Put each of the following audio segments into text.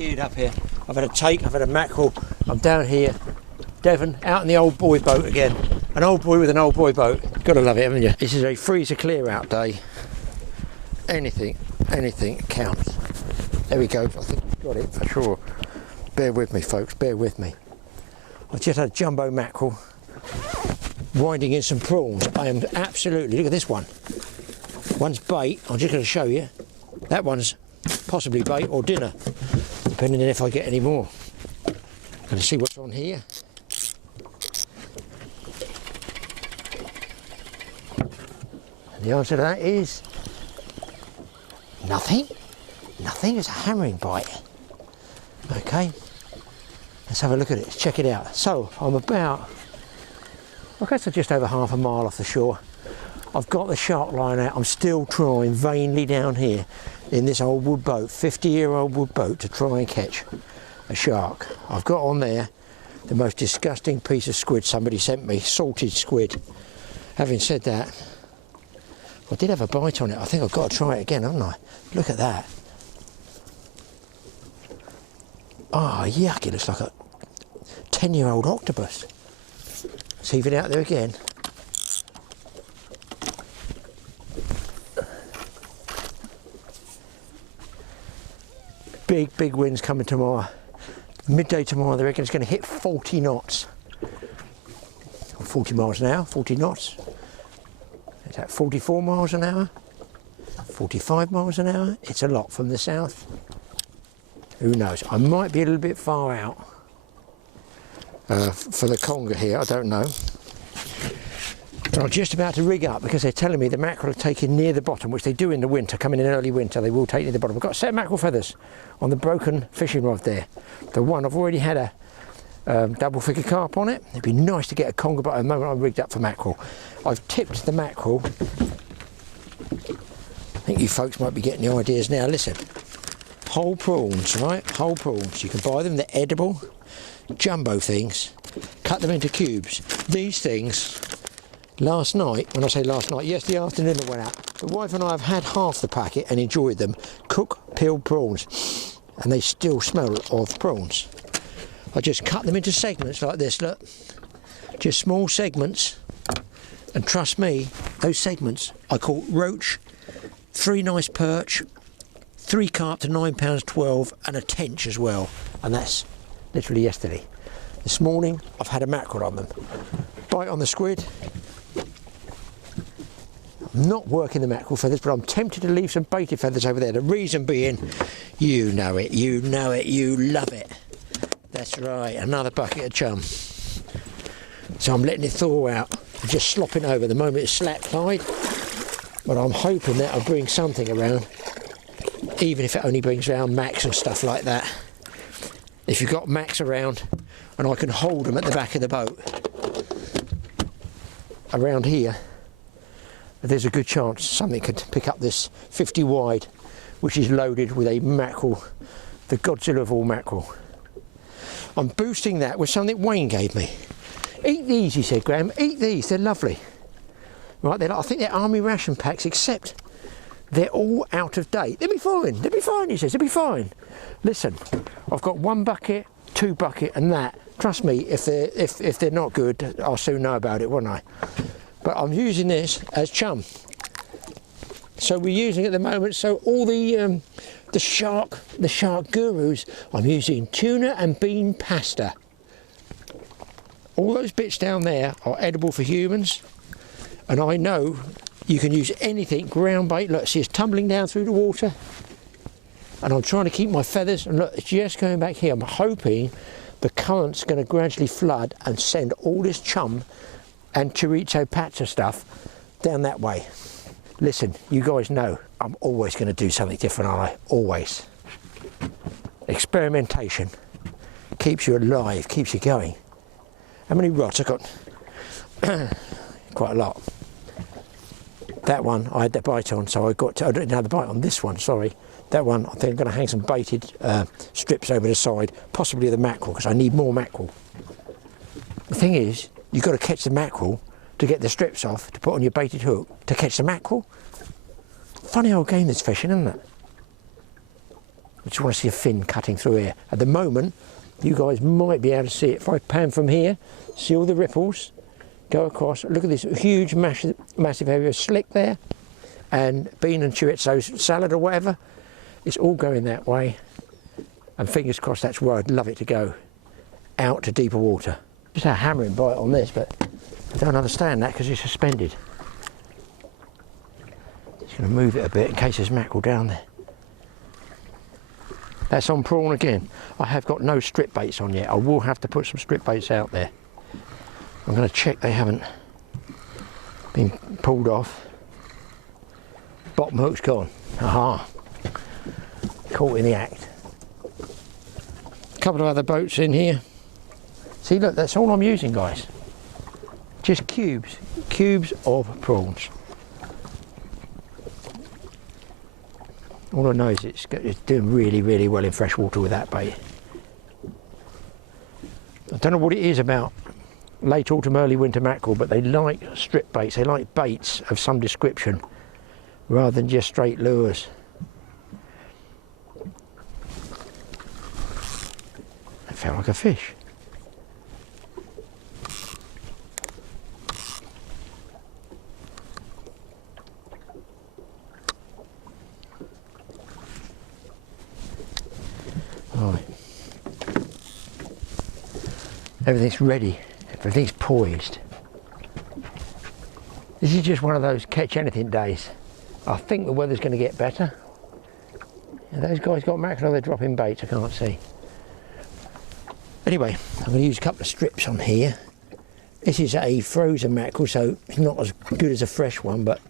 geared up here. I've had a take, I've had a mackerel. I'm down here, Devon, out in the old boy boat again. An old boy with an old boy boat. Gotta love it, haven't you? This is a freezer clear out day. Anything counts. There we go, I think we've got it for sure. Bear with me, folks, bear with me. I've just had a jumbo mackerel winding in some prawns. I am absolutely, look at this one. One's bait, I'm just going to show you. That one's possibly bait or dinner, depending on if I get any more. Going to see what's on here. And the answer to that is nothing. Nothing, it's a hammering bite. Okay, let's have a look at it, let's check it out. So I'm about, I guess I'm just over half a mile off the shore. I've got the shark line out. I'm still trying vainly down here in this old wood boat, 50-year-old wood boat, to try and catch a shark. I've got on there the most disgusting piece of squid somebody sent me, salted squid. Having said that, I did have a bite on it. I think I've got to try it again, haven't I? Look at that. Oh, yuck, it looks like a 10-year-old octopus. Let's heave it out there again. Big winds coming tomorrow. Midday tomorrow, they reckon it's going to hit 40 knots. 40 miles an hour, 40 knots. Is that 44 miles an hour? 45 miles an hour? It's a lot from the south. Who knows? I might be a little bit far out for the conger here, I don't know. But I'm just about to rig up because they're telling me the mackerel are taking near the bottom, which they do in the winter, coming in early winter, they will take near the bottom. I've got a set of mackerel feathers on the broken fishing rod there. The one, I've already had a double figure carp on it. It'd be nice to get a conger, but at the moment I'm rigged up for mackerel. I've tipped the mackerel. I think you folks might be getting the ideas now. Listen. Whole prawns, right? Whole prawns. You can buy them, they're edible, jumbo things. Cut them into cubes. These things, last night, when I say last night, yesterday afternoon I went out. The wife and I have had half the packet and enjoyed them. Cook peeled prawns. And they still smell of prawns. I just cut them into segments like this, look. Just small segments. And trust me, those segments I caught roach, 3 nice perch, 3 carp to £9.12 and a tench as well, and that's literally yesterday. This morning I've had a mackerel on them. Bite on the squid. I'm not working the mackerel feathers, but I'm tempted to leave some baited feathers over there. The reason being, you know it, you love it. That's right, another bucket of chum. So I'm letting it thaw out, I'm just slopping over. The moment it's slack tide, but I'm hoping that I'll bring something around. Even if it only brings around macs and stuff like that. If you've got macs around and I can hold them at the back of the boat around here, there's a good chance something could pick up this 50 wide, which is loaded with a mackerel, the Godzilla of all mackerel. I'm boosting that with something Wayne gave me. Eat these, he said, Graeme, eat these, they're lovely. Right, they're like, I think they're army ration packs, except they're all out of date. They'll be fine, he says, they'll be fine. Listen, I've got 1 bucket, 2 bucket and that. Trust me, if they're not good, I'll soon know about it, won't I? But I'm using this as chum. So we're using it at the moment, so all the shark gurus, I'm using tuna and bean pasta. All those bits down there are edible for humans, and I know you can use anything, ground bait. Look, see it's tumbling down through the water. And I'm trying to keep my feathers, and look, it's just going back here. I'm hoping the current's going to gradually flood and send all this chum and chorizo patcha stuff down that way. Listen, you guys know I'm always going to do something different, aren't I? Always. Experimentation keeps you alive, keeps you going. How many rods? I've got quite a lot. That one I had the bite on, so I didn't have the bite on this one, sorry. That one, I think I'm going to hang some baited strips over the side, possibly the mackerel, because I need more mackerel. The thing is, you've got to catch the mackerel to get the strips off, to put on your baited hook, to catch the mackerel. Funny old game this fishing, isn't it? I just want to see a fin cutting through here. At the moment, you guys might be able to see it. If I pan from here, see all the ripples, go across, look at this huge massive area of slick there, and bean and chorizo salad or whatever, it's all going that way, and fingers crossed that's where I'd love it to go, out to deeper water. Just a hammering bite on this, but I don't understand that because it's suspended. Just going to move it a bit in case there's mackerel down there. That's on prawn again. I have got no strip baits on yet. I will have to put some strip baits out there. I'm going to check they haven't been pulled off. Bottom hook's gone. Aha. Caught in the act. A couple of other boats in here. See, look, that's all I'm using, guys. Just cubes of prawns. All I know is it's doing really, really well in fresh water with that bait. I don't know what it is about late autumn, early winter mackerel, but they like strip baits. They like baits of some description rather than just straight lures. That felt like a fish. Right. Everything's ready, everything's poised. This is just one of those catch anything days. I think the weather's going to get better. Yeah, those guys got mackerel, they're dropping baits, I can't see. Anyway, I'm going to use a couple of strips on here. This is a frozen mackerel, so it's not as good as a fresh one, but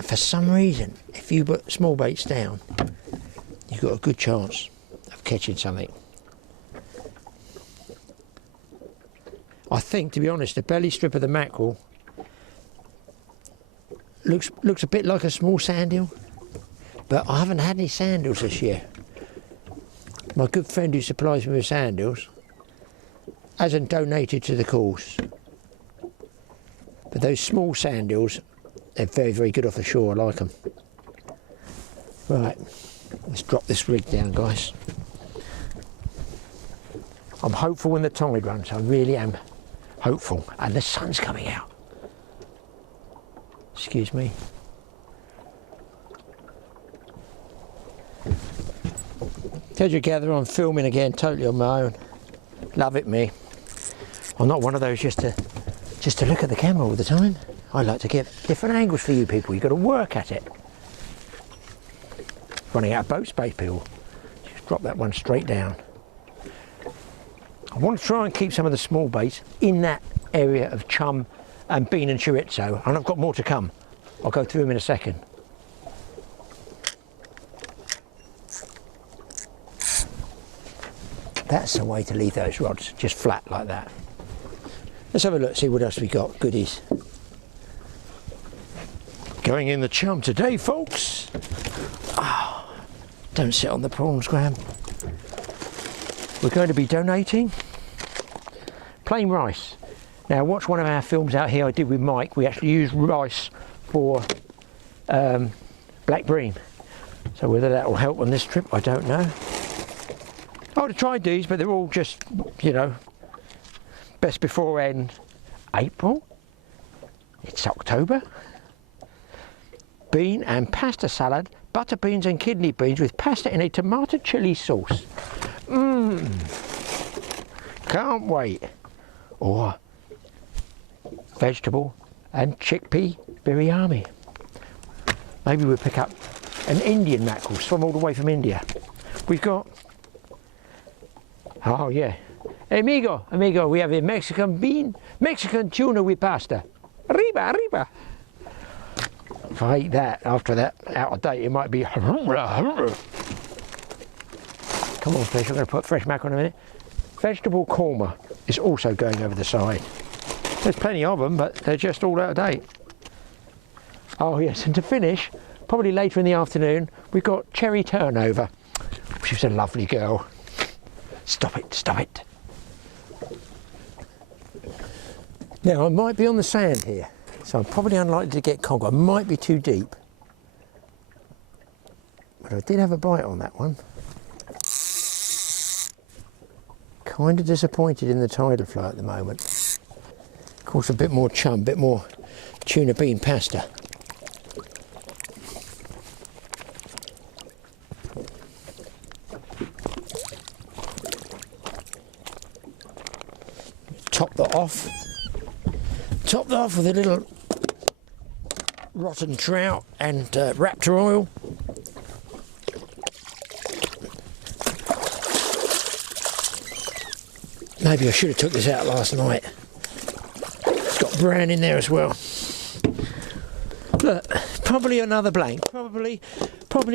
for some reason, if you put small baits down, you've got a good chance of catching something. I think, to be honest, the belly strip of the mackerel looks a bit like a small sand eel, but I haven't had any sand eels this year. My good friend who supplies me with sand eels hasn't donated to the cause. But those small sand eels, they're very, very good off the shore. I like them. Right. Let's drop this rig down, guys. I'm hopeful when the tide runs, I really am hopeful. And the sun's coming out. Excuse me. As you gather, I'm filming again, totally on my own. Love it, me. I'm not one of those just to look at the camera all the time. I like to get different angles for you people. You've got to work at it. Running out of boat space, people. Just drop that one straight down. I want to try and keep some of the small baits in that area of chum and bean and chorizo, and I've got more to come. I'll go through them in a second. That's the way to leave those rods, just flat like that. Let's have a look, see what else we got. Goodies. Going in the chum today, folks. Oh, don't sit on the prawns, Graeme. We're going to be donating plain rice. Now, watch one of our films out here I did with Mike. We actually used rice for black bream. So whether that will help on this trip, I don't know. I would have tried these, but they're all just, you know, best before end April. It's October. Bean and pasta salad, butter beans and kidney beans with pasta in a tomato chili sauce. Mmm. Can't wait. Or vegetable and chickpea biryani. Maybe we'll pick up an Indian mackerel, swum all the way from India. We've got, oh yeah, amigo, we have a Mexican tuna with pasta. Arriba, arriba. If I eat that after that out of date, it might be. Come on, fish, I'm going to put fresh mackerel in a minute. Vegetable korma is also going over the side. There's plenty of them, but they're just all out of date. Oh yes, and to finish, probably later in the afternoon, we've got cherry turnover. She's a lovely girl. Stop it, stop it. Now, I might be on the sand here, so I'm probably unlikely to get conger. I might be too deep. But but I did have a bite on that one. Kind of disappointed in the tidal flow at the moment. Of course, a bit more chum, a bit more tuna bean pasta. Top that off. Top that off with a little rotten trout and raptor oil. Maybe I should have took this out last night. It's got bran in there as well. Look, probably another blank. Probably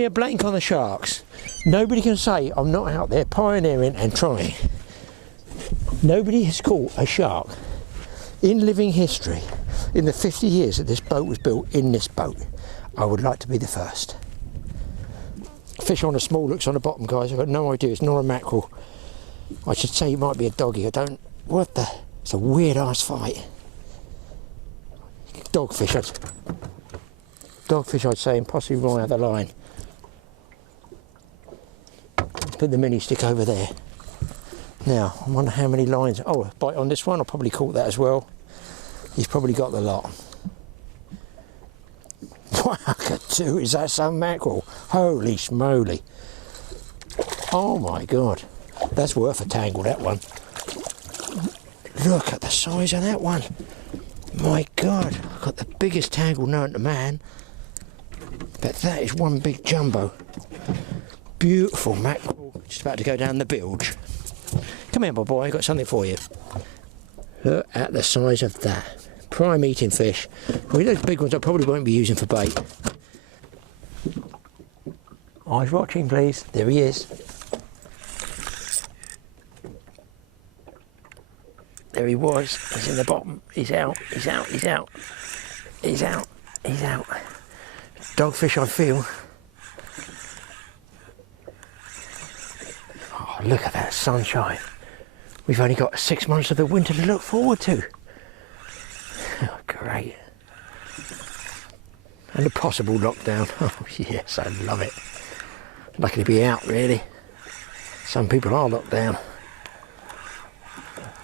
a blank on the sharks. Nobody can say I'm not out there pioneering and trying. Nobody has caught a shark in living history in the 50 years that this boat was built in this boat. I would like to be the first. Fish on a small looks on the bottom, guys. I've got no idea. It's not a mackerel. I should say it might be a doggy. I don't... What the... It's a weird ass fight. Dogfish, I'd say, and possibly wrong out the line. Put the mini stick over there. Now, I wonder how many lines... Oh, a bite on this one. I probably caught that as well. He's probably got the lot. Two, is that some mackerel? Holy schmoly. Oh my God. That's worth a tangle, that one. Look at the size of that one. My God, I've got the biggest tangle known to man. But that is one big jumbo. Beautiful mackerel. Just about to go down the bilge. Come here, my boy, I've got something for you. Look at the size of that. Prime eating fish. Well, those big ones I probably won't be using for bait. Eyes watching, please. There he is. There he was. He's in the bottom. He's out. He's out. He's out. He's out. He's out. Dogfish, I feel. Oh, look at that sunshine. We've only got 6 months of the winter to look forward to. Oh, great. And a possible lockdown. Oh, yes, I love it. Lucky to be out, really. Some people are locked down.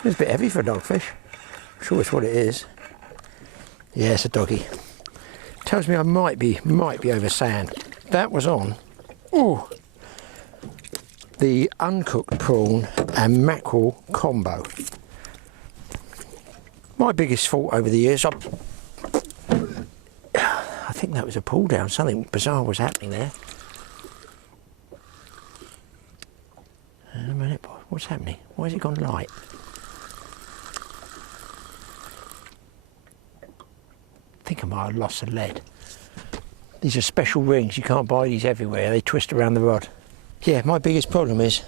It's a bit heavy for a dogfish. I'm sure it's what it is. Yeah, it's a doggy. Tells me I might be over sand. That was on. Oh, the uncooked prawn and mackerel combo. My biggest fault over the years, I think that was a pull down. Something bizarre was happening there. A minute, what's happening? Why has it gone light? I think I might have lost the lead. These are special rings. You can't buy these everywhere. They twist around the rod. Yeah, my biggest problem is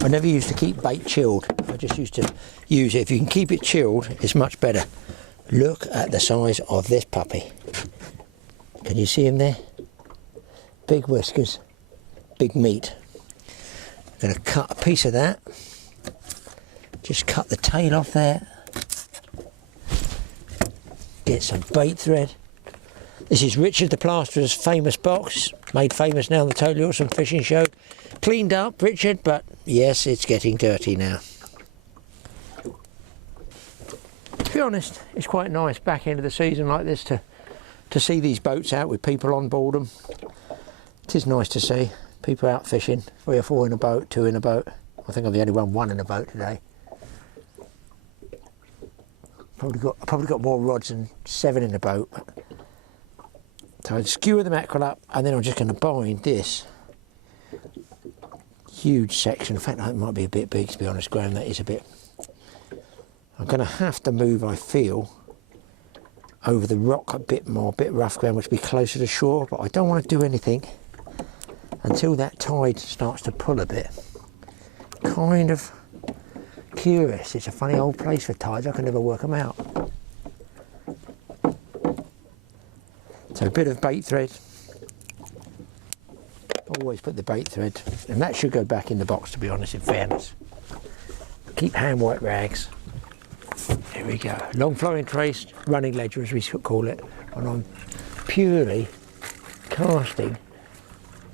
I never used to keep bait chilled. I just used to use it. If you can keep it chilled, it's much better. Look at the size of this puppy. Can you see him there? Big whiskers, big meat. I'm going to cut a piece of that. Just cut the tail off there. Get some bait thread. This is Richard the Plasterer's famous box, made famous now on the Totally Awesome Fishing Show. Cleaned up, Richard, but yes, it's getting dirty now. To be honest, it's quite nice back end of the season like this to see these boats out with people on board them. It is nice to see people out fishing, 3 or 4 in a boat, 2 in a boat. I think I'm the only one in a boat today. I probably got more rods than 7 in a boat. So I'd skewer the mackerel up, and then I'm just going to bind this huge section. In fact, that might be a bit big, to be honest, Graeme. That is a bit. I'm going to have to move, I feel, over the rock a bit more, a bit rough ground, which will be closer to shore. But I don't want to do anything until that tide starts to pull a bit. Kind of curious. It's a funny old place for tides. I can never work them out. So a bit of bait thread. Always put the bait thread, and that should go back in the box, to be honest, in fairness. Keep hand white rags. Here we go. Long flowing trace, running ledger as we call it, and I'm purely casting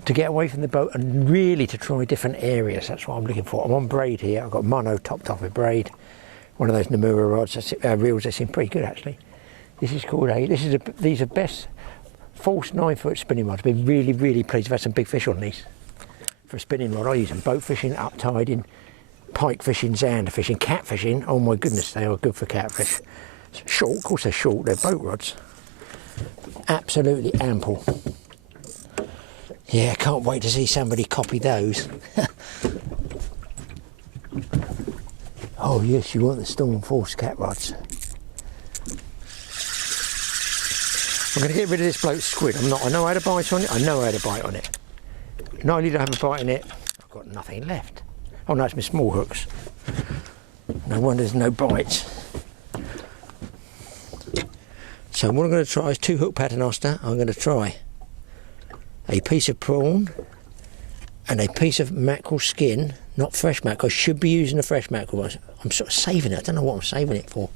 to get away from the boat and really to try different areas. That's what I'm looking for. I'm on braid here. I've got mono topped off with braid. One of those Nomura rods, reels. They seem pretty good actually. This is called these are best false 9-foot spinning rods. I've been really, really pleased. I've had some big fish on these. For a spinning rod, I use them boat fishing, uptiding, pike fishing, zander fishing, cat fishing. Oh my goodness, they are good for catfish. Short, of course they're short, they're boat rods. Absolutely ample. Yeah, can't wait to see somebody copy those. Oh yes, you want the Storm Force cat rods. I'm going to get rid of this bloke's squid. I know how to bite on it. I know how to bite on it. Not only do I have a bite in it, I've got nothing left. Oh no, it's my small hooks. No wonder there's no bites. So what I'm going to try is 2 hook paternoster. I'm going to try a piece of prawn and a piece of mackerel skin. Not fresh mackerel. I should be using a fresh mackerel. I'm sort of saving it. I don't know what I'm saving it for,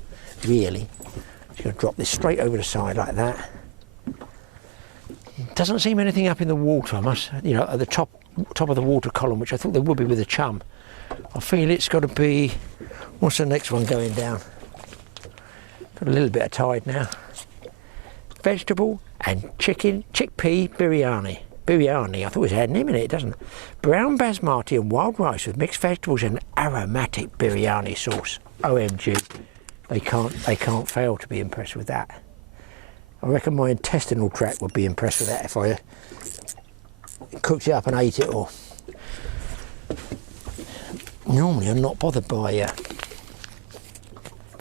really. Just going to drop this straight over the side like that. Doesn't seem anything up in the water. I must, you know, at the top of the water column, which I thought there would be with a chum. I feel it's got to be. What's the next one going down? Got a little bit of tide now. Vegetable and chickpea biryani. Biryani, I thought it had a name in it, it doesn't. Brown basmati and wild rice with mixed vegetables and aromatic biryani sauce. OMG, they can't fail to be impressed with that. I reckon my intestinal tract would be impressed with that if I cooked it up and ate it all. Normally I'm not bothered by it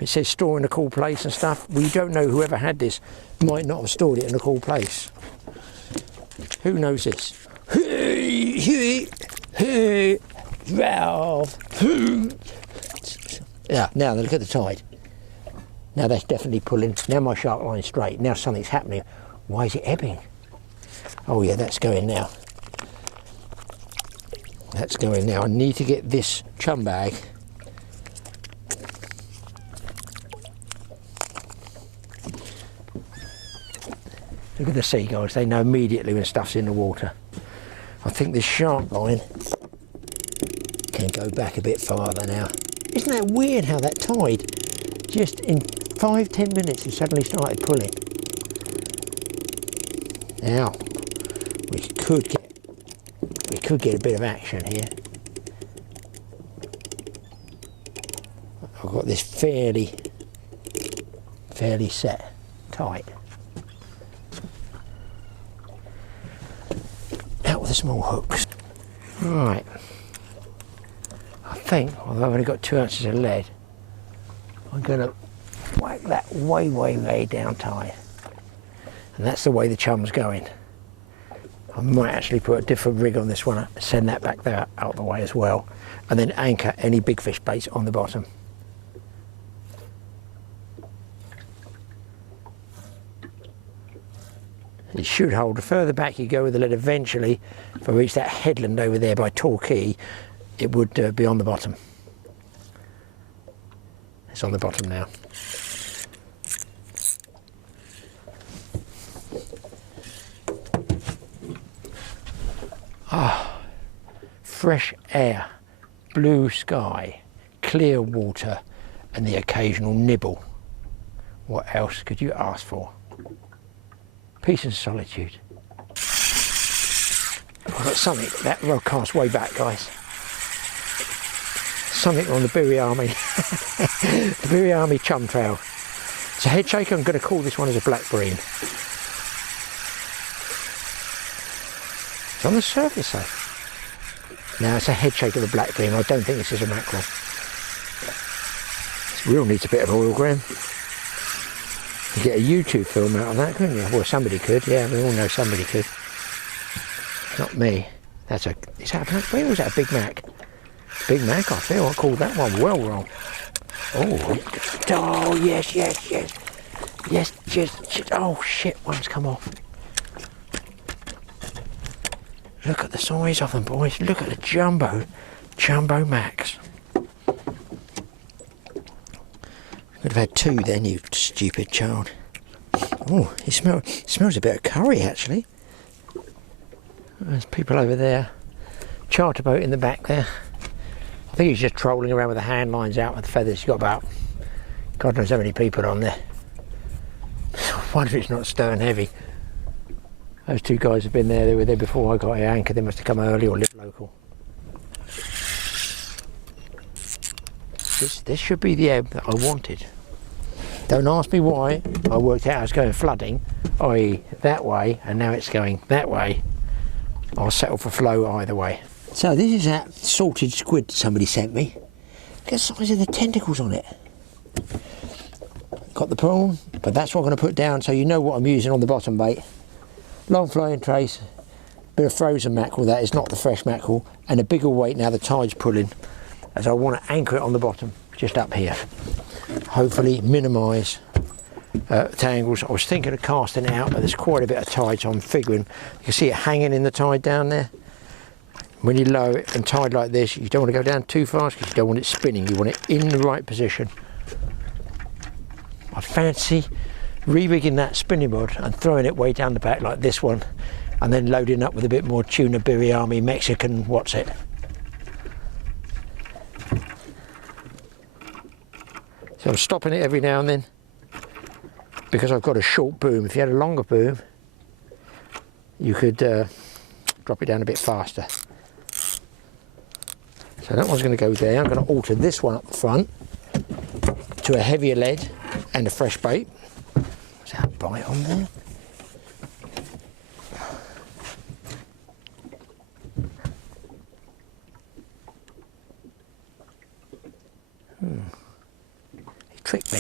says store in a cool place and stuff. We don't know, whoever had this might not have stored it in a cool place. Who knows this? Hey, Ralph. Yeah, now look at the tide. Now that's definitely pulling. Now my shark line's straight. Now something's happening. Why is it ebbing? Oh yeah, that's going now. That's going now. I need to get this chum bag. Look at the seagulls, they know immediately when stuff's in the water. I think this shark line can go back a bit farther now. Isn't that weird how that tide, just in 5-10 minutes, it suddenly started pulling. Now, we could get a bit of action here. I've got this fairly set tight. Out with the small hooks. Right. I think, although I've only got 2 ounces of lead, I'm going to whack that way down tight. And that's the way the chum's going. I might actually put a different rig on this one, send that back there out the way as well, and then anchor any big fish baits on the bottom. It should hold. The further back you go with the lead, eventually, if I reach that headland over there by Torquay, it would be on the bottom. It's on the bottom now. Ah, fresh air, blue sky, clear water, and the occasional nibble. What else could you ask for? Peace and solitude. I've got something, that rod casts way back, guys. Something on the biryani, the biryani chum trail. It's a head shaker. I'm going to call this one as a black bream. It's on the surface though. Now it's a head shaker of a black bream. I don't think this is a mackerel. This reel needs a bit of oil, Graeme. You get a YouTube film out of that, couldn't you? Well, somebody could. Yeah, we all know somebody could. Not me. Is that a black bream or is that a Big Mac? Big Mac, I feel. I called that one well wrong. Oh, yes. Yes, just, oh shit, one's come off. Look at the size of them, boys. Look at the jumbo Macs. Could have had 2 then, you stupid child. Oh, it smells a bit of curry actually. There's people over there. Charter boat in the back there. I think he's just trolling around with the hand lines out with the feathers. He's got about, God knows how many people on there. I wonder if it's not stern heavy. Those two guys have been there. They were there before I got here anchored. They must have come early or live local. This should be the ebb that I wanted. Don't ask me why. I worked out I was going flooding, i.e. that way, and now it's going that way. I'll settle for flow either way. So this is that salted squid somebody sent me. Look at the size of the tentacles on it. Got the prawn, but that's what I'm going to put down so you know what I'm using on the bottom bait. Long flying trace, bit of frozen mackerel, that is not the fresh mackerel, and a bigger weight now the tide's pulling, as I want to anchor it on the bottom, just up here. Hopefully minimise tangles. I was thinking of casting it out, but there's quite a bit of tide, so I'm figuring, you can see it hanging in the tide down there. When you lower it and tide like this, you don't want to go down too fast because you don't want it spinning, you want it in the right position. I fancy re-rigging that spinning rod and throwing it way down the back like this one, and then loading up with a bit more tuna biryani Mexican what's it. So I'm stopping it every now and then because I've got a short boom. If you had a longer boom you could drop it down a bit faster. So that one's going to go there. I'm going to alter this one up the front to a heavier lead and a fresh bait. Is that a bite on there? He tricked me.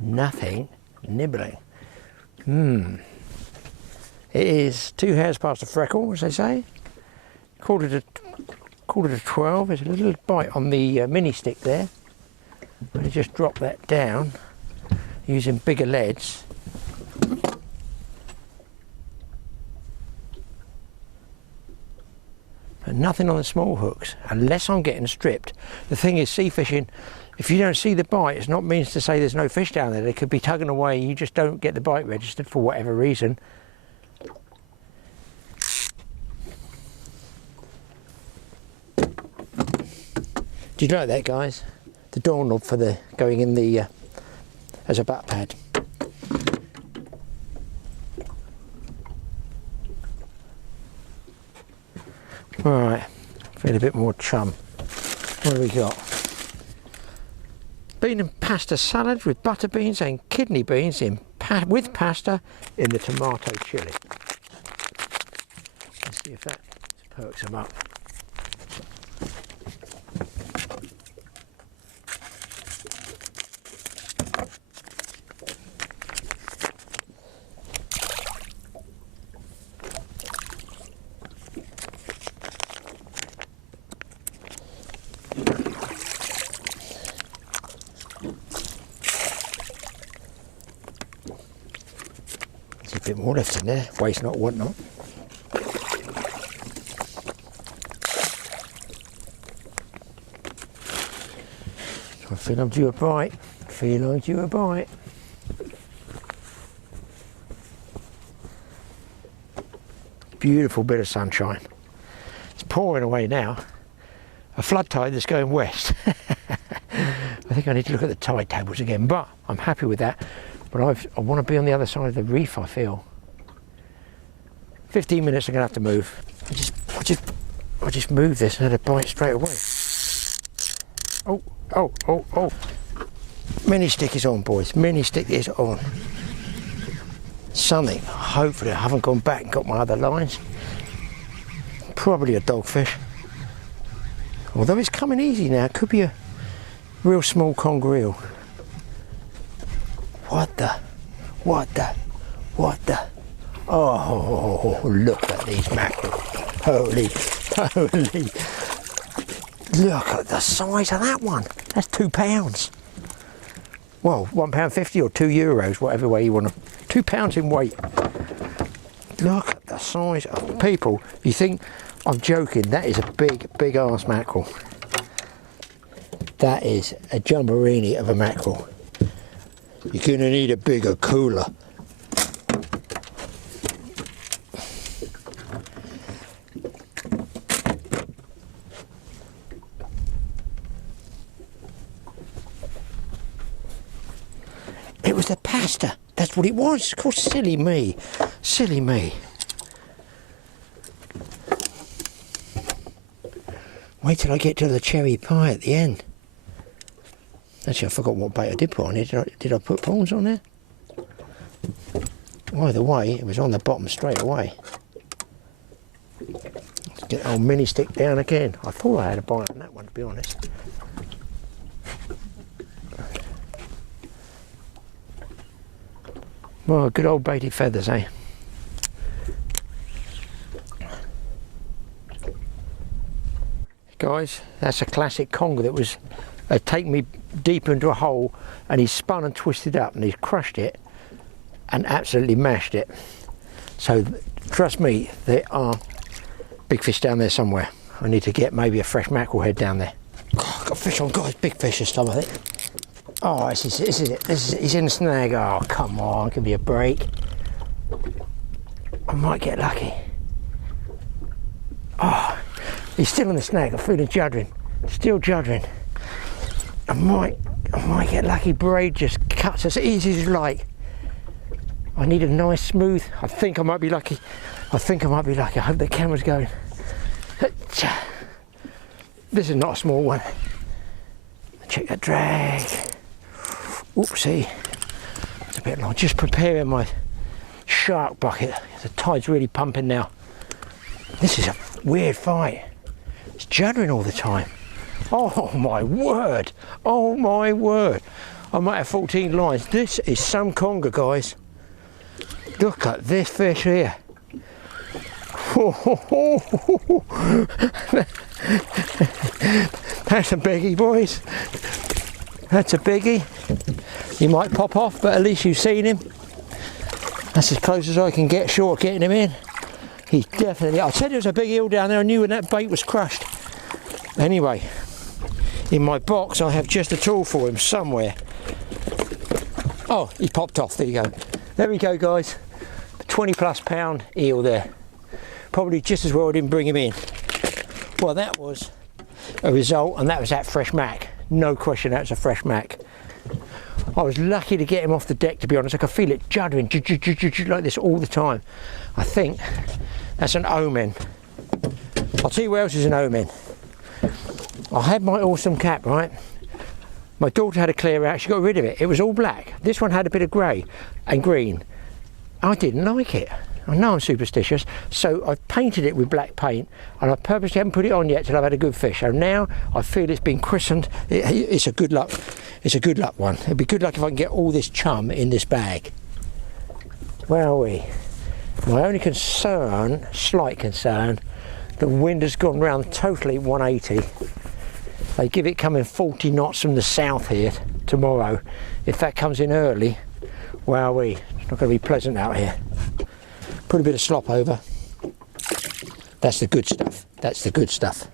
Nothing nibbling. It is 2 hairs past the freckle, as they say. Quarter to 12. There's a little bite on the mini stick there. I'm going to just drop that down using bigger leads. But nothing on the small hooks, unless I'm getting stripped. The thing is, sea fishing, if you don't see the bite, it's not means to say there's no fish down there. They could be tugging away, you just don't get the bite registered for whatever reason. Did you like that, guys? The doorknob for the going in the as a butt pad. Alright, feel a bit more chum. What do we got? Bean and pasta salad with butter beans and kidney beans with pasta in the tomato chilli. Let's see if that perks them up. A bit more left in there, waste not, want not. I feel I'm due a bite. Feel I'm due a bite. Beautiful bit of sunshine. It's pouring away now. A flood tide that's going west. I think I need to look at the tide tables again, but I'm happy with that. But I want to be on the other side of the reef, I feel. 15 minutes I'm going to have to move. I just moved this and had a bite straight away. Oh. Mini stick is on, boys. Mini stick is on. Something. Hopefully I haven't gone back and got my other lines. Probably a dogfish. Although it's coming easy now. It could be a real small conger eel. What the? Oh, look at these mackerel. Holy. Look at the size of that one. That's £2. Well, £1.50 or €2, whatever way you want to. £2 in weight. Look at the size of people. You think I'm joking? That is a big ass mackerel. That is a jumperini of a mackerel. You're going to need a bigger cooler. It was the pasta. That's what it was. Of course, silly me. Silly me. Wait till I get to the cherry pie at the end. Actually, I forgot what bait I did put on it. Did I put prawns on there? Either way, it was on the bottom straight away. Let's get the old mini stick down again. I thought I had a bite on that one, to be honest. Well, good old baited feathers, eh? Guys, that's a classic conger that was taken me deep into a hole, and he spun and twisted up and he's crushed it and absolutely mashed it. So trust me, there are big fish down there somewhere. I need to get maybe a fresh mackerel head down there. Oh, I've got fish on, guys, big fish this time I think. Oh, this is it. He's in the snag. Oh, come on, give me a break. I might get lucky. Oh, he's still in the snag. I'm feeling juddering. Still juddering. I might get lucky. Braid just cuts as easy as you like. I need a nice smooth. I think I might be lucky. I hope the camera's going. This is not a small one. Check that drag. Oopsie. It's a bit long. Just preparing my shark bucket. The tide's really pumping now. This is a weird fight. It's juddering all the time. Oh my word. Oh my word. I might have 14 lines. This is some conger, guys. Look at this fish here. That's a biggie, boys. That's a biggie. He might pop off, but at least you've seen him. That's as close as I can get short getting him in. He's definitely, I said there was a big eel down there. I knew when that bait was crushed. Anyway, in my box I have just a tool for him somewhere. Oh, he popped off. There you go. There we go, guys. 20+ pound eel there. Probably just as well I didn't bring him in. Well, that was a result, and that was that fresh mac. No question, that's a fresh mac. I was lucky to get him off the deck, to be honest. I could feel it juddering like this all the time. I think that's an omen. I'll tell you what else is an omen. I had my awesome cap, right? My daughter had a clear out, she got rid of it. It was all black. This one had a bit of grey and green. I didn't like it. I know I'm superstitious, so I've painted it with black paint, and I purposely haven't put it on yet till I've had a good fish. So now I feel it's been christened. It's a good luck. It's a good luck one. It'd be good luck if I can get all this chum in this bag. Where are we? My only concern, slight concern, the wind has gone round totally 180. They give it coming 40 knots from the south here tomorrow. If that comes in early, wowee, it's not going to be pleasant out here. Put a bit of slop over. That's the good stuff. That's the good stuff.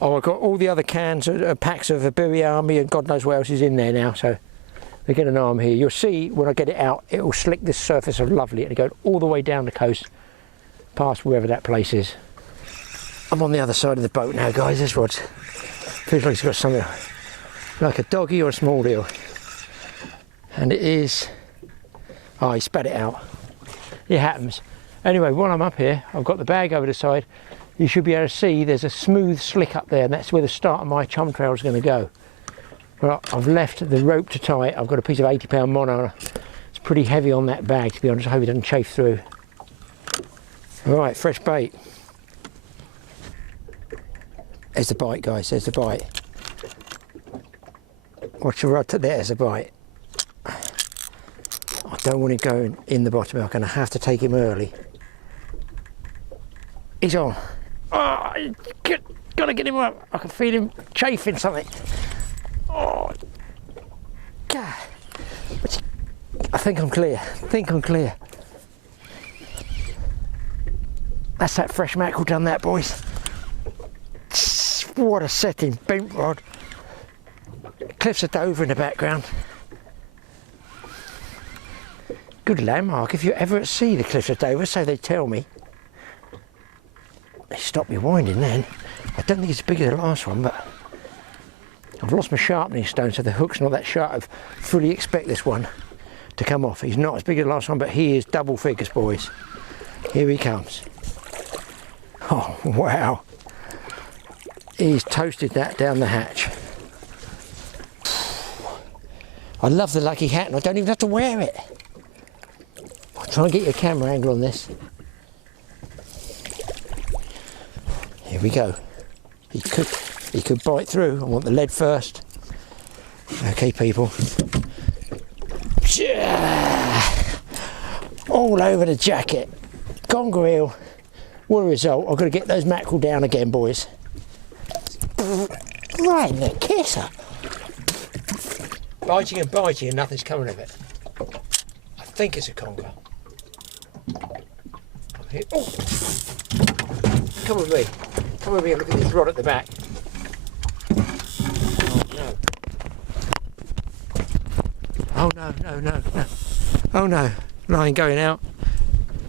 Oh, I've got all the other cans, packs of biryani and God knows what else is in there now. So we get an arm here. You'll see when I get it out, it will slick this surface of lovely. It'll go all the way down the coast, past wherever that place is. I'm on the other side of the boat now, guys. This rod's feels like it's got something like a doggy or a small eel, and it is. Oh, he spat it out. It happens. Anyway, while I'm up here, I've got the bag over the side. You should be able to see there's a smooth slick up there, and that's where the start of my chum trail is going to go. Well, I've left the rope to tie it. I've got a piece of 80-pound mono. It's pretty heavy on that bag, to be honest. I hope it doesn't chafe through. All right, fresh bait. There's the bite, guys. There's the bite. Watch the rod. There's the bite. I don't want him going in the bottom. I'm going to have to take him early. He's on. Oh, gotta get him up. I can feel him chafing something. Oh, God. I think I'm clear. I think I'm clear. That's that fresh mackerel done that, boys. What a setting, bent rod. cliffs of Dover in the background. Good landmark if you're ever at sea, the cliffs of Dover, so they tell me. They stopped me winding then. I don't think it's as big as the last one, but I've lost my sharpening stone, so the hook's not that sharp. I fully expect this one to come off. He's not as big as the last one, but he is double figures, boys. Here he comes. Oh, wow. He's toasted that down the hatch. I love the lucky hat and I don't even have to wear it. I'll try and get you a camera angle on this. Here we go. He could bite through. I want the lead first. Okay, people. All over the jacket. Conger eel. What a result. I've got to get those mackerel down again, boys. Right in the kisser. Biting and biting and nothing's coming of it. I think it's a conger. Oh. Come with me. Come with me and look at this rod at the back. Oh no. Oh no. Oh no. Line going out.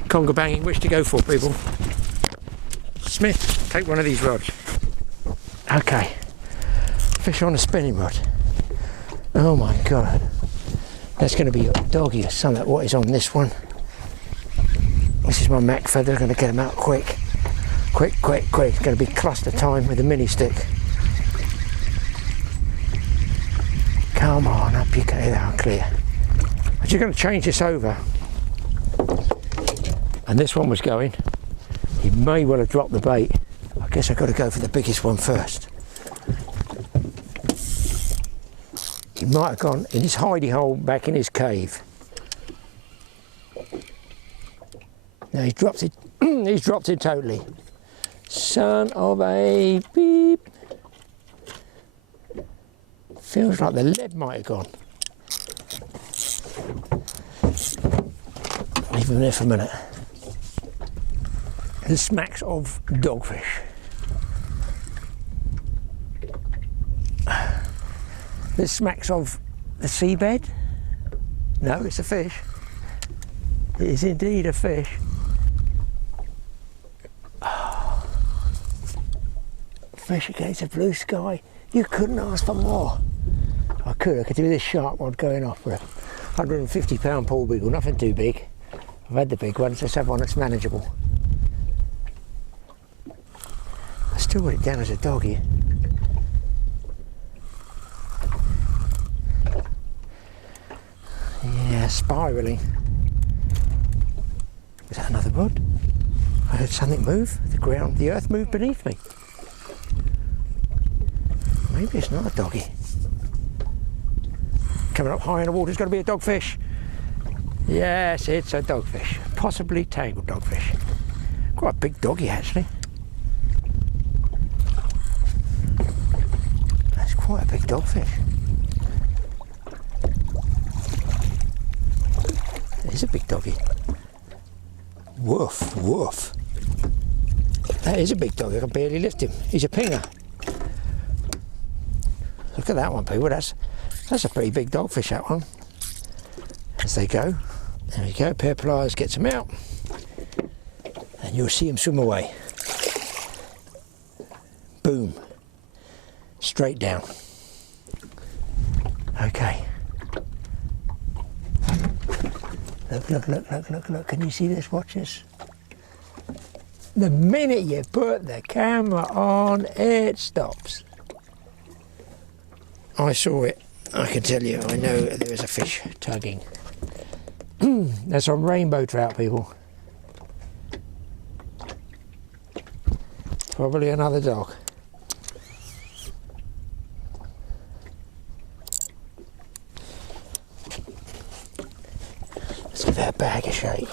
Conger banging. Which to go for, people? Smith, take one of these rods. Okay. Fish on a spinning rod. Oh my god. That's going to be a doggy or something. What is on this one? This is my mac feather. I'm going to get them out quick. Quick. It's going to be cluster time with a mini stick. Come on, up you go. There, I'm clear. I'm just going to change this over. And this one was going. He may well have dropped the bait. I guess I've got to go for the biggest one first. He might have gone in his hidey hole back in his cave. No, he's dropped it. He's dropped it totally. Son of a beep. Feels like the lead might have gone. Leave him there for a minute. This smacks of dogfish. This smacks of the seabed. No, it's a fish. It is indeed a fish. Oh. Fish against a blue sky. You couldn't ask for more. I could do this sharp rod going off for a 150-pound pool beagle. Nothing too big. I've had the big ones. Let's have one that's manageable. I still got it down as a doggy. Yeah, spiralling. Was that another rod? I heard something move. The ground, the earth moved beneath me. Maybe it's not a doggy. Coming up high in the water, it's got to be a dogfish. Yes, it's a dogfish. Possibly tangled dogfish. Quite a big doggy, actually. That's quite a big dogfish. It is a big doggy. Woof, woof. That is a big doggy. I can barely lift him. He's a pinger. Look at that one, people. That's a pretty big dogfish, that one. As they go. There we go. Pair of pliers gets them out. And you'll see him swim away. Boom. Straight down. Okay. Look. Can you see this? Watch this. The minute you put the camera on, it stops. I saw it. I can tell you. I know there is a fish tugging. That's on rainbow trout, people. Probably another dog. Let's give that bag a shake.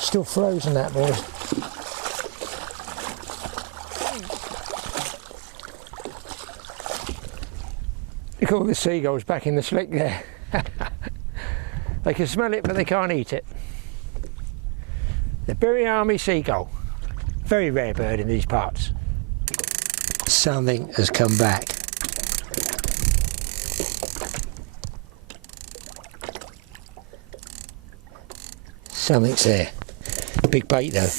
Still frozen, that, boys. Look at all the seagulls back in the slick there. They can smell it, but they can't eat it. The Berry Army seagull. Very rare bird in these parts. Something has come back. Something's there. Big bait though.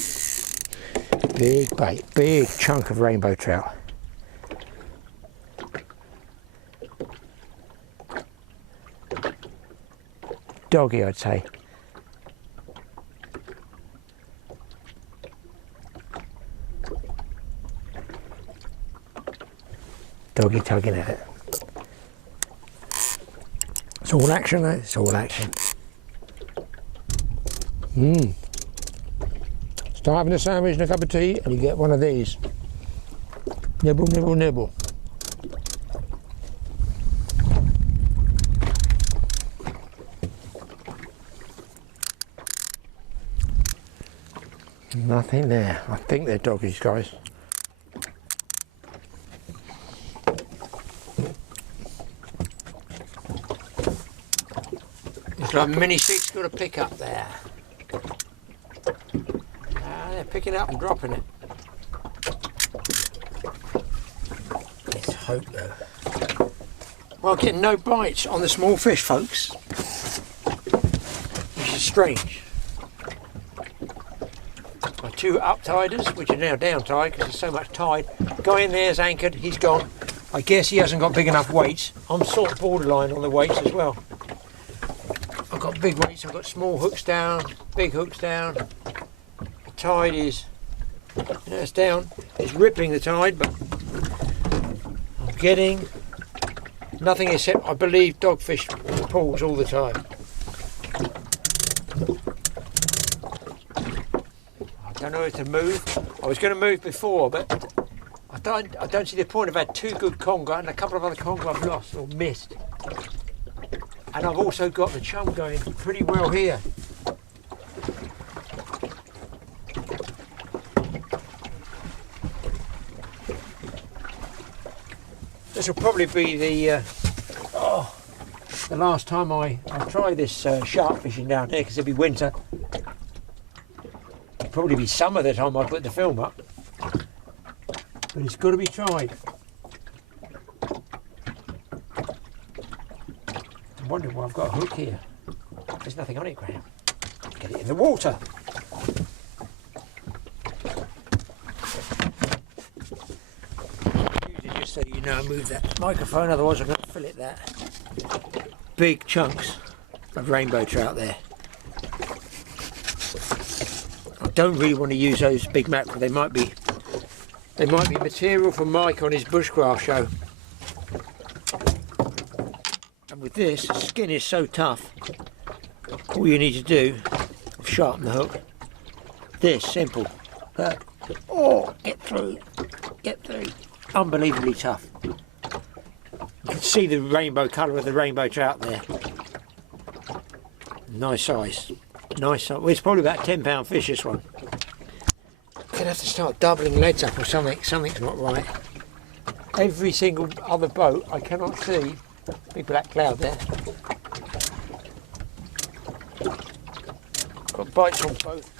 Big bait. Big chunk of rainbow trout. Doggy, I'd say. Doggy tugging at it. It's all action though, it's all action. Start having a sandwich and a cup of tea and you get one of these. Nibble, nibble, nibble. Nothing there. I think they're doggies, guys. It's like mini six got a pick up there. They're picking it up and dropping it. Let's hope though. Well, getting no bites on the small fish, folks. Which is strange. My two up-tiders, which are now down-tide because there's so much tide. Guy in there's anchored, he's gone. I guess he hasn't got big enough weights. I'm sort of borderline on the weights as well. I've got big weights, I've got small hooks down, big hooks down. The tide is, it's down, it's ripping the tide, but I'm getting nothing except, I believe, dogfish pulls all the time. I don't know if to move. I was going to move before, but I don't see the point. I've had two good conger and a couple of other conger I've lost or missed. And I've also got the chum going pretty well here. This will probably be the last time I try this shark fishing down here because it'll be winter. It'll probably be summer the time I put the film up. But it's got to be tried. I'm wondering why I've got a hook here. There's nothing on it, Graeme. Get it in the water. Just so you know, move that microphone, otherwise I'm going to fillet that. Big chunks of rainbow trout there. I don't really want to use those big mackerel. They might be material for Mike on his bushcraft show. And with this, the skin is so tough. All you need to do is sharpen the hook. This, simple. Oh, get through. Get through. Unbelievably tough. You can see the rainbow colour of the rainbow trout there. Nice size. Nice size. Well, it's probably about a £10 fish, this one. I'm going to have to start doubling leads up or something. Something's not right. Every single other boat I cannot see. Big black cloud there. Got bites on both.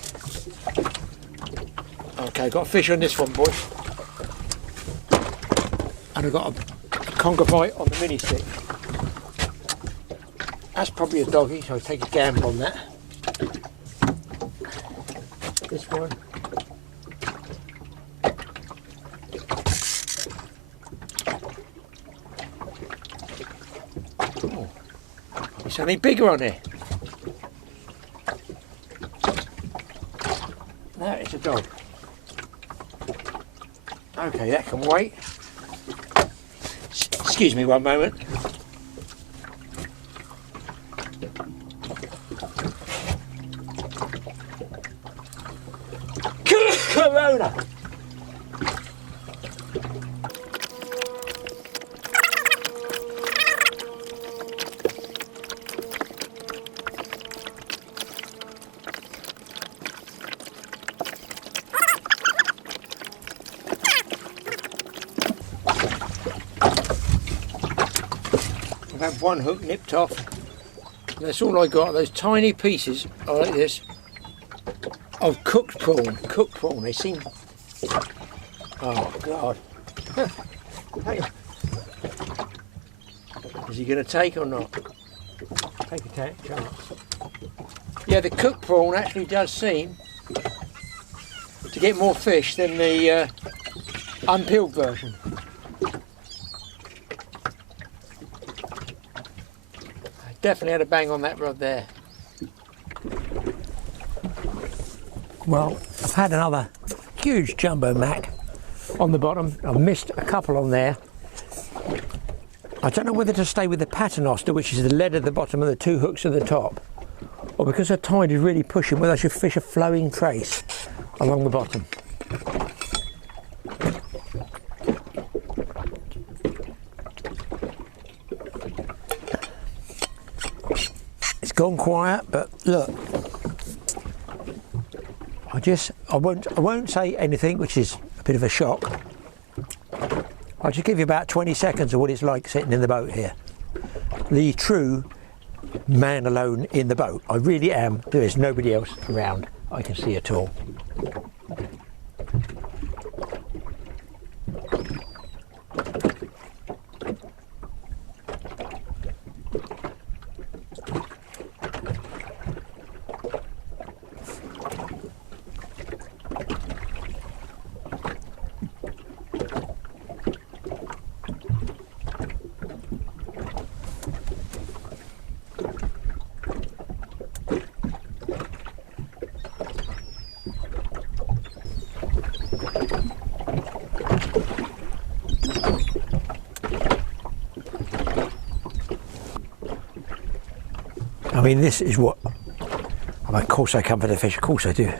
Okay, got a fish on this one, boys. And I've got a conger bite on the mini stick. That's probably a doggy, so I'll take a gamble on that. This one. Oh, there's something bigger on there. No, it's a dog. Okay, that can wait. Excuse me one moment. Corona! I've had one hook nipped off. That's all I got. Those tiny pieces like this of cooked prawn. Cooked prawn. They seem. Oh God! Hang on. Is he going to take or not? Take a chance. Yeah, the cooked prawn actually does seem to get more fish than the unpeeled version. Definitely had a bang on that rod there. Well, I've had another huge jumbo mac on the bottom. I've missed a couple on there. I don't know whether to stay with the paternoster, which is the lead at the bottom and the two hooks at the top, or because the tide is really pushing, whether I should fish a flowing trace along the bottom. It's gone quiet, but look, I won't say anything, which is a bit of a shock. I'll just give you about 20 seconds of what it's like sitting in the boat here. The true man alone in the boat. I really am. There is nobody else around I can see at all. I mean, this is what, I mean, of course I come for the fish, of course I do.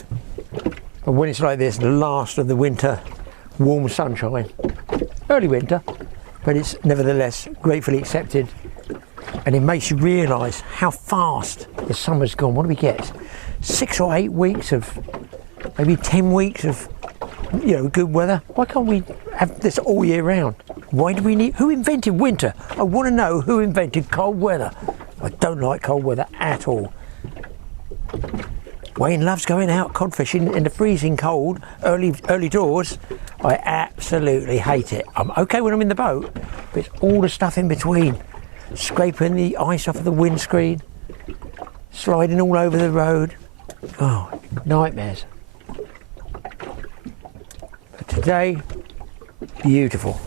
But when it's like this, the last of the winter warm sunshine, early winter, but it's nevertheless gratefully accepted, and it makes you realise how fast the summer's gone. What do we get? 6 or 8 weeks of, maybe 10 weeks of, you know, good weather. Why can't we have this all year round? Why do we need, who invented winter? I want to know who invented cold weather. I don't like cold weather at all. Wayne loves going out cod fishing in the freezing cold, early doors. I absolutely hate it. I'm okay when I'm in the boat, but it's all the stuff in between. Scraping the ice off of the windscreen, sliding all over the road. Oh, nightmares. But today, beautiful.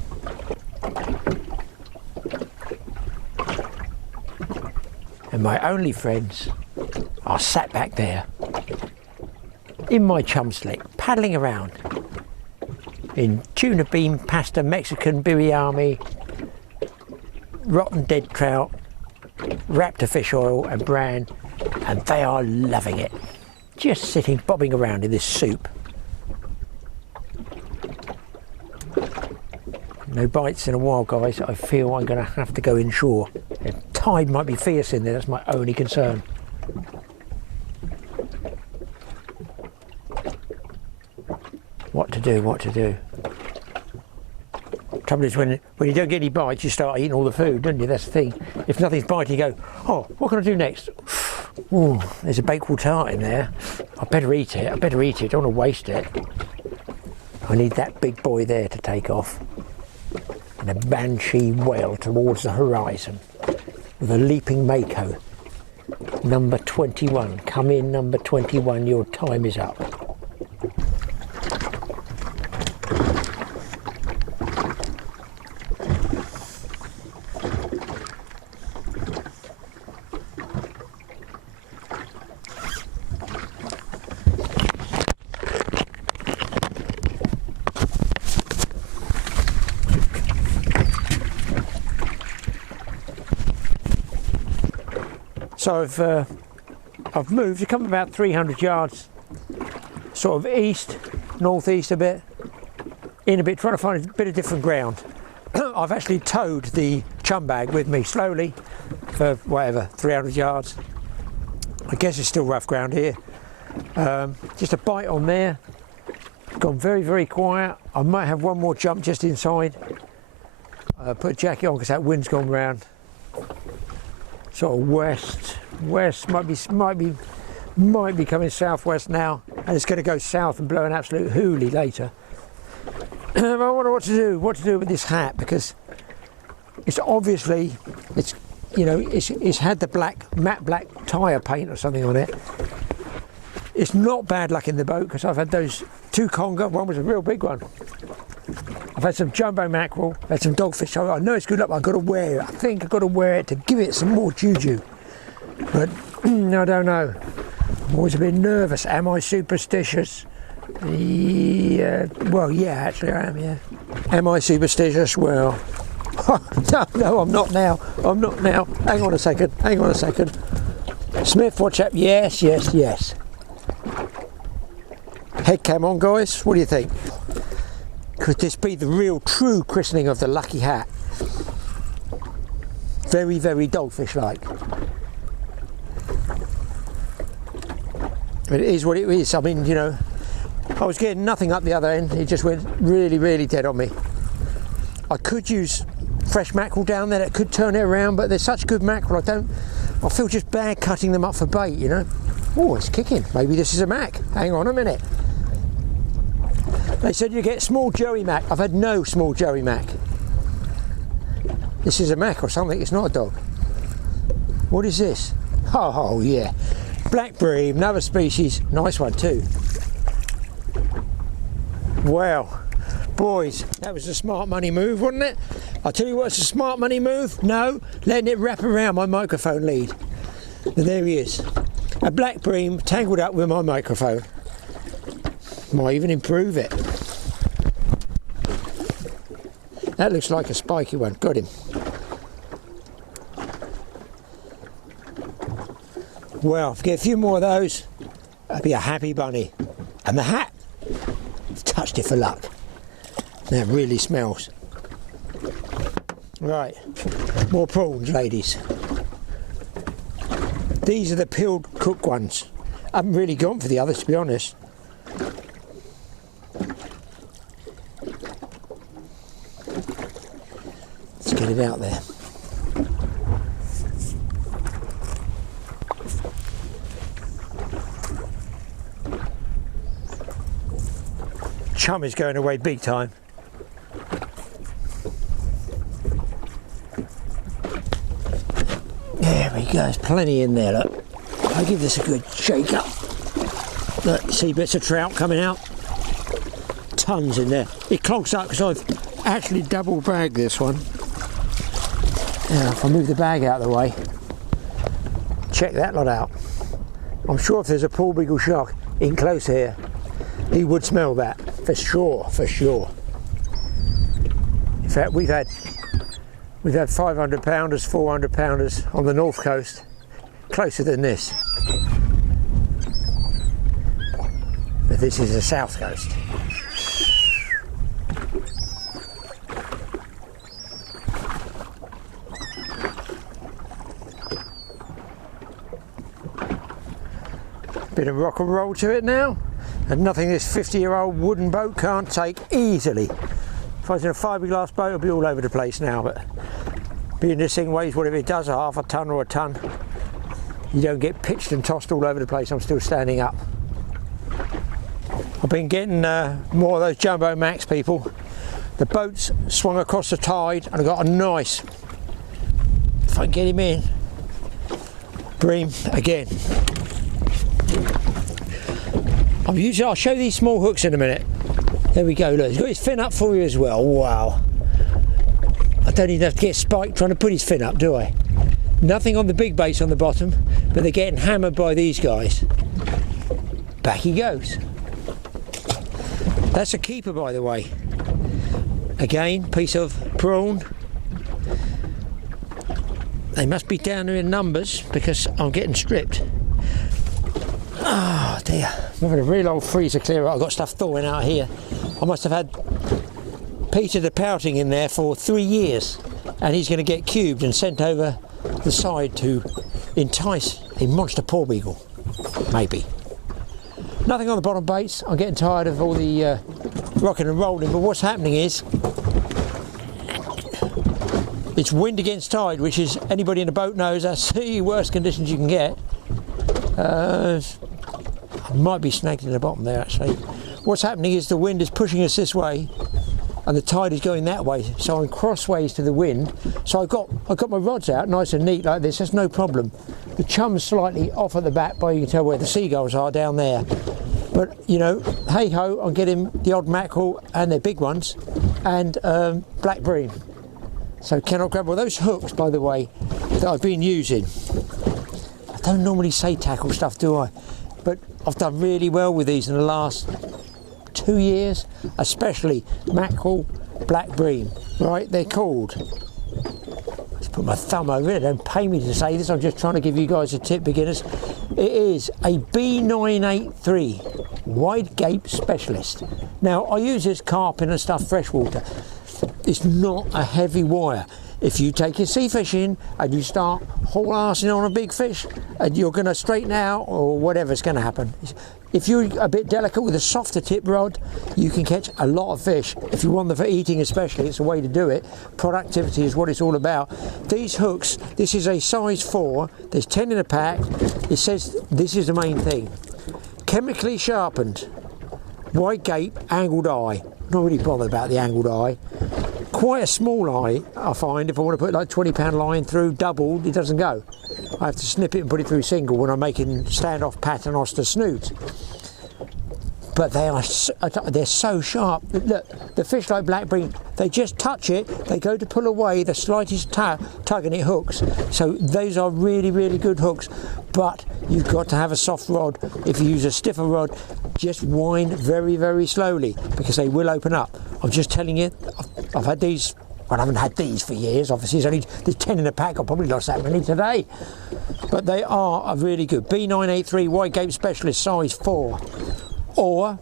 And my only friends are sat back there in my chum slick, paddling around in tuna bean pasta, Mexican biryani, rotten dead trout, wrapped to fish oil and bran, and they are loving it. Just sitting, bobbing around in this soup. No bites in a while, guys. I feel I'm going to have to go inshore. The tide might be fierce in there, that's my only concern. What to do, what to do. Trouble is, when you don't get any bites, you start eating all the food, don't you? That's the thing. If nothing's biting, you go, oh, what can I do next? Ooh, there's a bakewell tart in there. I better eat it, I don't want to waste it. I need that big boy there to take off. And a banshee whale towards the horizon with a leaping mako. Number 21. Come in, number 21, your time is up. So I've moved, I've come about 300 yards, sort of east, northeast a bit, in a bit, trying to find a bit of different ground. I've actually towed the chum bag with me slowly for whatever, 300 yards. I guess it's still rough ground here. Just a bite on there, gone very, very quiet. I might have one more jump just inside. Put a jacket on because that wind's gone round. Sort of west, might be coming southwest now, and it's going to go south and blow an absolute hoolie later. I wonder what to do with this hat, because it's obviously, it's you know, it's had the matte black tyre paint or something on it. It's not bad luck in the boat because I've had those 2 conger, one was a real big one. I've had some jumbo mackerel, I've had some dogfish. So I know it's good luck, but I've got to wear it. I think I've got to wear it to give it some more juju. But I don't know. I'm always a bit nervous. Am I superstitious? Yeah, well, yeah, actually I am, yeah. Am I superstitious? Well, no, I'm not now. I'm not now. Hang on a second. Hang on a second. Smith, watch out. Yes, yes, yes. Head cam on, guys. What do you think? Could this be the real, true christening of the lucky hat? Very, very dogfish-like. It is what it is. I mean, you know, I was getting nothing up the other end. It just went really, really dead on me. I could use fresh mackerel down there. That could turn it around, but they're such good mackerel. I feel just bad cutting them up for bait, you know. Oh, it's kicking. Maybe this is a mac. Hang on a minute. They said you get small joey mac. I've had no small joey mac. This is a mac or something. It's not a dog. What is this? Oh yeah. Black bream, another species. Nice one too. Wow. Boys, that was a smart money move, wasn't it? I'll tell you what's a smart money move. No, letting it wrap around my microphone lead. And there he is. A black bream tangled up with my microphone. Might even improve it. That looks like a spiky one. Got him. Well, if I get a few more of those, I'll be a happy bunny. And the hat, touched it for luck. That really smells. Right, more prawns, ladies. These are the peeled cook ones. I haven't really gone for the others, to be honest. Let's get it out there. Chum is going away big time. There we go, there's plenty in there, look. I'll give this a good shake up. Look, see bits of trout coming out. Tons in there. It clogs up because I've actually double bagged this one. Now, if I move the bag out of the way, check that lot out. I'm sure if there's a pool beagle shark in close here, he would smell that, for sure, for sure. In fact, we've had 500 pounders, 400 pounders on the north coast, closer than this. But this is the south coast. Bit of rock and roll to it now, and nothing this 50-year-old wooden boat can't take easily. If I was in a fiberglass boat, it'd be all over the place now, but being this thing weighs whatever it does, a half a ton or a ton, you don't get pitched and tossed all over the place. I'm still standing up. I've been getting more of those jumbo max, people. The boat's swung across the tide and I got a nice, if I can get him in, bream again. I'll show you these small hooks in a minute. There we go, look, he's got his fin up for you as well. Wow. I don't even have to get spiked trying to put his fin up, do I? Nothing on the big baits on the bottom, but they're getting hammered by these guys. Back he goes. That's a keeper, by the way. Again, piece of prawn. They must be down there in numbers because I'm getting stripped. Oh dear, I'm having a real old freezer clear out. I've got stuff thawing out here. I must have had Peter the Pouting in there for 3 years, and he's going to get cubed and sent over the side to entice a monster poor beagle. Maybe. Nothing on the bottom baits. I'm getting tired of all the rocking and rolling, but what's happening is it's wind against tide, which is, anybody in a boat knows, that's the worst conditions you can get. I might be snagged in the bottom there actually. What's happening is the wind is pushing us this way. and the tide is going that way, so I'm crossways to the wind. So I've got my rods out nice and neat like this, that's no problem. The chum's slightly off at the back, but you can tell where the seagulls are down there. But you know, hey ho, I'm getting the odd mackerel, and they're big ones, and black bream. So cannot grab all those hooks, by the way, that I've been using. I don't normally say tackle stuff, do I? But I've done really well with these in the last 2 years, especially mackerel, black bream, right? They're called. Let's put my thumb over it. Don't pay me to say this. I'm just trying to give you guys a tip, beginners. It is a B983 wide gape specialist. Now I use this carping and stuff freshwater. It's not a heavy wire. If you take your sea fish in and you start haul-arsing on a big fish and you're going to straighten out or whatever's going to happen. If you're a bit delicate with a softer tip rod, you can catch a lot of fish. If you want them for eating especially, it's a way to do it. Productivity is what it's all about. These hooks, this is a size 4, there's 10 in a pack. It says this is the main thing. Chemically sharpened, wide gape, angled eye. Not really bothered about the angled eye. Quite a small eye, I find. If I want to put like £20 line through doubled, it doesn't go. I have to snip it and put it through single when I'm making standoff paternoster snoods. But they're so sharp. Look, the fish like black bream, they just touch it, they go to pull away, the slightest tug and it hooks. So those are really, really good hooks. But you've got to have a soft rod. If you use a stiffer rod, just wind very, very slowly because they will open up. I'm just telling you, I've had these, well, I haven't had these for years, obviously. There's 10 in a pack, I probably lost that many today. But they are really good. B983 wide gape specialist, size 4. Or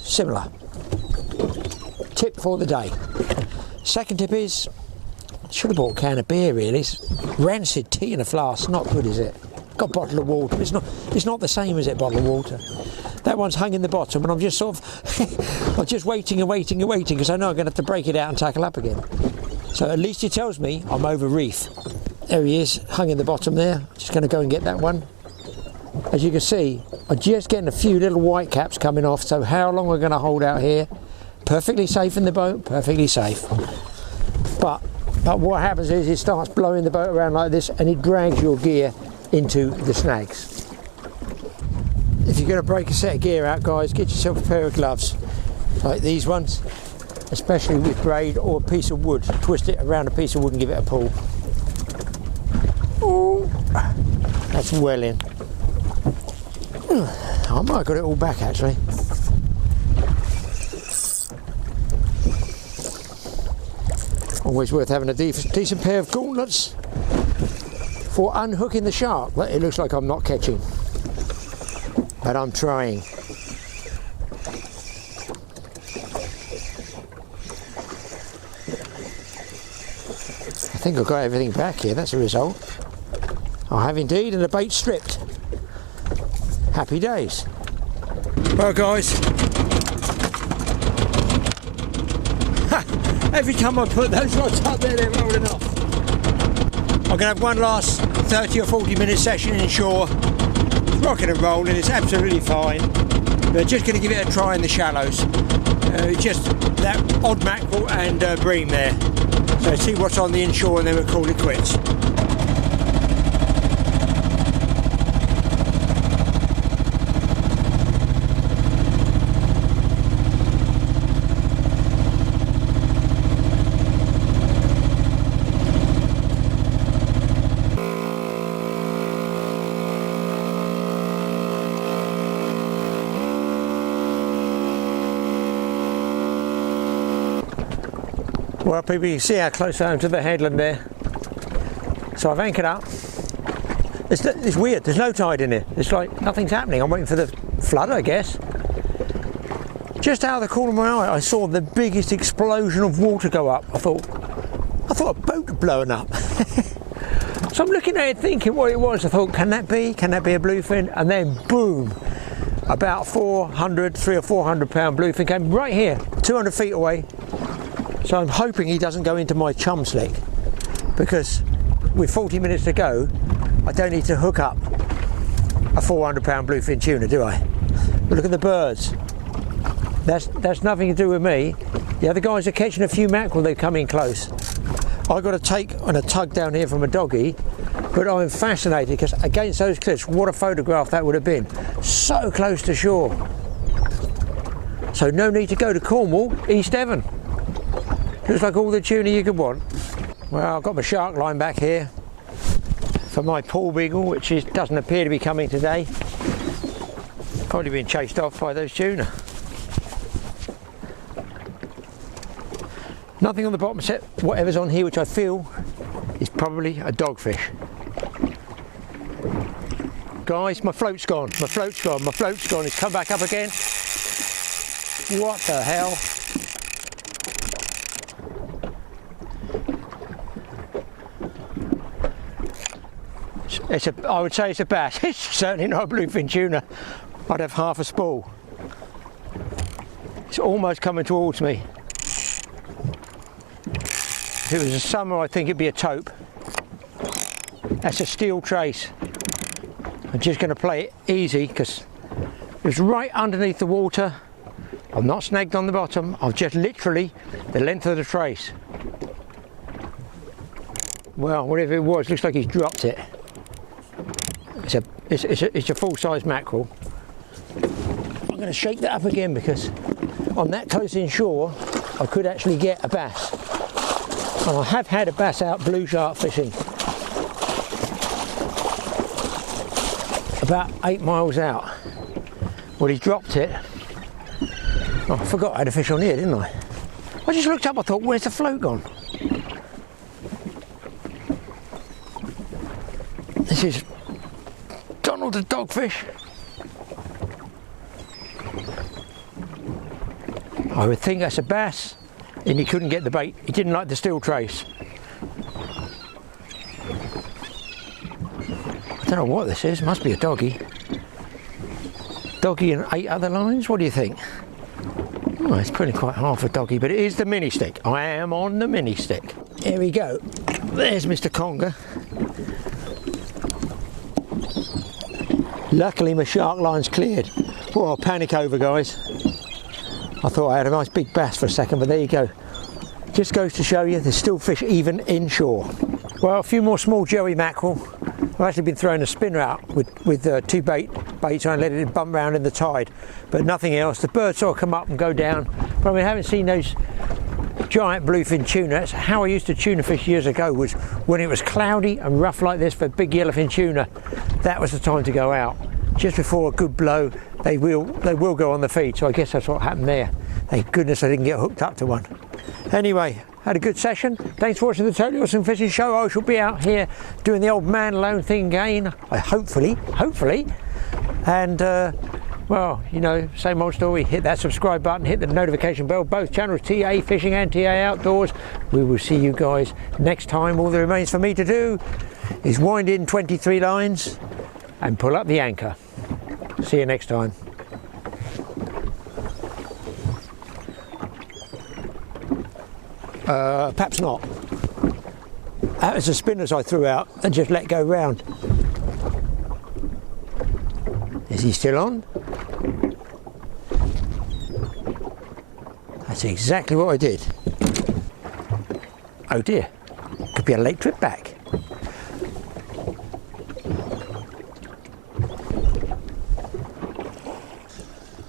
similar. Tip for the day. Second tip is, should have bought a can of beer really. It's rancid tea in a flask, not good, is it? Got a bottle of water, it's not the same as it, bottle of water. That one's hung in the bottom and I'm just sort of I'm just waiting because I know I'm going to have to break it out and tackle up again. So at least it tells me I'm over reef. There he is, hung in the bottom there. Just going to go and get that one. As you can see, I'm just getting a few little white caps coming off, so how long we're going to hold out here? Perfectly safe in the boat, perfectly safe. But what happens is it starts blowing the boat around like this and it drags your gear into the snags. If you're going to break a set of gear out, guys, get yourself a pair of gloves like these ones, especially with braid or a piece of wood. Twist it around a piece of wood and give it a pull. Ooh, that's well in. I might have got it all back actually. Always worth having a decent pair of gauntlets for unhooking the shark. But it looks like I'm not catching, but I'm trying. I think I've got everything back here, that's a result. I have indeed, and the bait stripped. Happy days. Well guys, every time I put those rods up there, they're rolling off. I'm going to have one last 30 or 40 minute session inshore. It's rocking and rolling, it's absolutely fine. We're just going to give it a try in the shallows. Just that odd mackerel and bream there. So see what's on the inshore and then we'll call it quits. Well people, you can see how close I am to the headland there. So I've anchored up. It's weird, there's no tide in here. It's like nothing's happening. I'm waiting for the flood, I guess. Just out of the corner of my eye, I saw the biggest explosion of water go up. I thought a boat had blown up. So I'm looking at it thinking what it was. I thought, can that be a bluefin? And then boom, about 300 or 400 pound bluefin came right here, 200 feet away. So I'm hoping he doesn't go into my chum slick, because with 40 minutes to go, I don't need to hook up a 400 pound bluefin tuna, do I? But look at the birds. That's nothing to do with me. The other guys are catching a few mackerel, they've come in close. I got a take on a tug down here from a doggy, but I'm fascinated because against those cliffs, what a photograph that would have been. So close to shore. So no need to go to Cornwall, East Devon. Looks like all the tuna you could want. Well, I've got my shark line back here for my pool beagle, which doesn't appear to be coming today. Probably been chased off by those tuna. Nothing on the bottom except whatever's on here, which I feel is probably a dogfish. Guys, my float's gone, my float's gone, my float's gone. It's come back up again. What the hell? I would say it's a bass. It's certainly not a bluefin tuna. I'd have half a spool. It's almost coming towards me. If it was a summer, I think it'd be a taupe. That's a steel trace. I'm just going to play it easy because it's right underneath the water. I'm not snagged on the bottom. I've just literally the length of the trace. Well, whatever it was, looks like he's dropped it. It's a full-size mackerel. I'm going to shake that up again because on that close inshore, I could actually get a bass. And I have had a bass out blue shark fishing about 8 miles out. Well, he dropped it. Oh, I forgot I had a fish on here, didn't I? I just looked up, I thought, where's the float gone? This is Donald the dogfish. I would think that's a bass, and he couldn't get the bait. He didn't like the steel trace. I don't know what this is. Must be a doggy. Doggy and 8 other lines. What do you think? Oh, it's pretty quite half a doggy, but it is the mini stick. I am on the mini stick. Here we go. There's Mr. Conger. Luckily my shark line's cleared. Oh, panic over, guys. I thought I had a nice big bass for a second, but there you go. Just goes to show you there's still fish even inshore. Well, a few more small joey mackerel. I've actually been throwing a spinner out with 2 baits and letting it bump around in the tide, but nothing else. The birds sort of come up and go down. But I mean, I haven't seen those giant bluefin tuna. That's how I used to tuna fish years ago, was when it was cloudy and rough like this for big yellowfin tuna. That was the time to go out. Just before a good blow, they will go on the feed. So I guess that's what happened there. Thank goodness I didn't get hooked up to one. Anyway, had a good session. Thanks for watching the Totally Awesome Fishing Show. I shall be out here doing the old man alone thing again. Hopefully. And well, you know, same old story. Hit that subscribe button, hit the notification bell. Both channels, TA Fishing and TA Outdoors. We will see you guys next time. All that remains for me to do is wind in 23 lines and pull up the anchor. See you next time. Perhaps not. That was the spinners I threw out and just let go round. Is he still on? That's exactly what I did. Oh dear, could be a late trip back.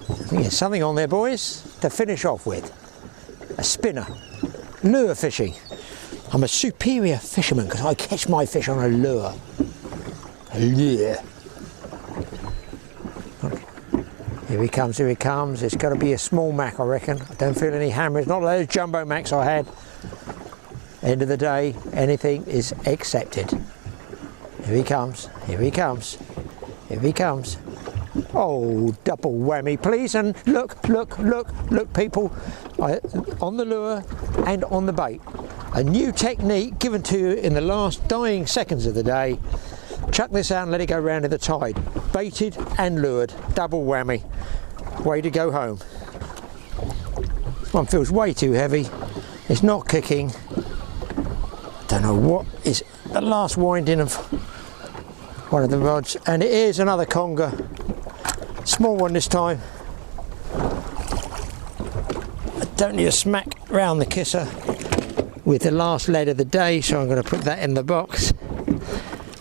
I think there's something on there, boys, to finish off with. A spinner. Lure fishing. I'm a superior fisherman because I catch my fish on a lure. A lure. Here he comes, here he comes. It's got to be a small mac, I reckon. I don't feel any hammers, not those jumbo macs I had. End of the day, anything is accepted. Here he comes, here he comes, here he comes. Oh, double whammy, please. And look, people, on the lure and on the bait. A new technique given to you in the last dying seconds of the day. Chuck this out and let it go round in the tide. Baited and lured, double whammy. Way to go home. This one feels way too heavy. It's not kicking. Don't know what is the last winding of one of the rods. And it is another conger. Small one this time. I don't need a smack round the kisser with the last lead of the day, so I'm going to put that in the box.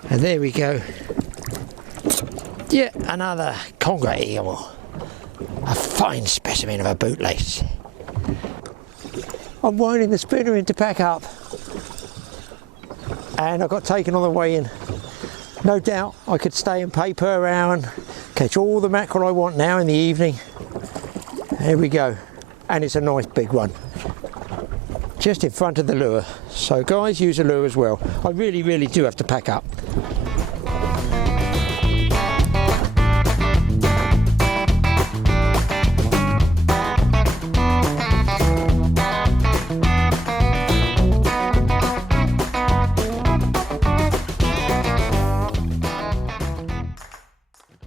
And there we go. Yet another conger eel. A fine specimen of a bootlace. I'm winding the spinner in to pack up, and I got taken on the way in. No doubt I could stay and pay per hour and catch all the mackerel I want now in the evening. Here we go, and it's a nice big one, just in front of the lure. So guys, use a lure as well. I really do have to pack up.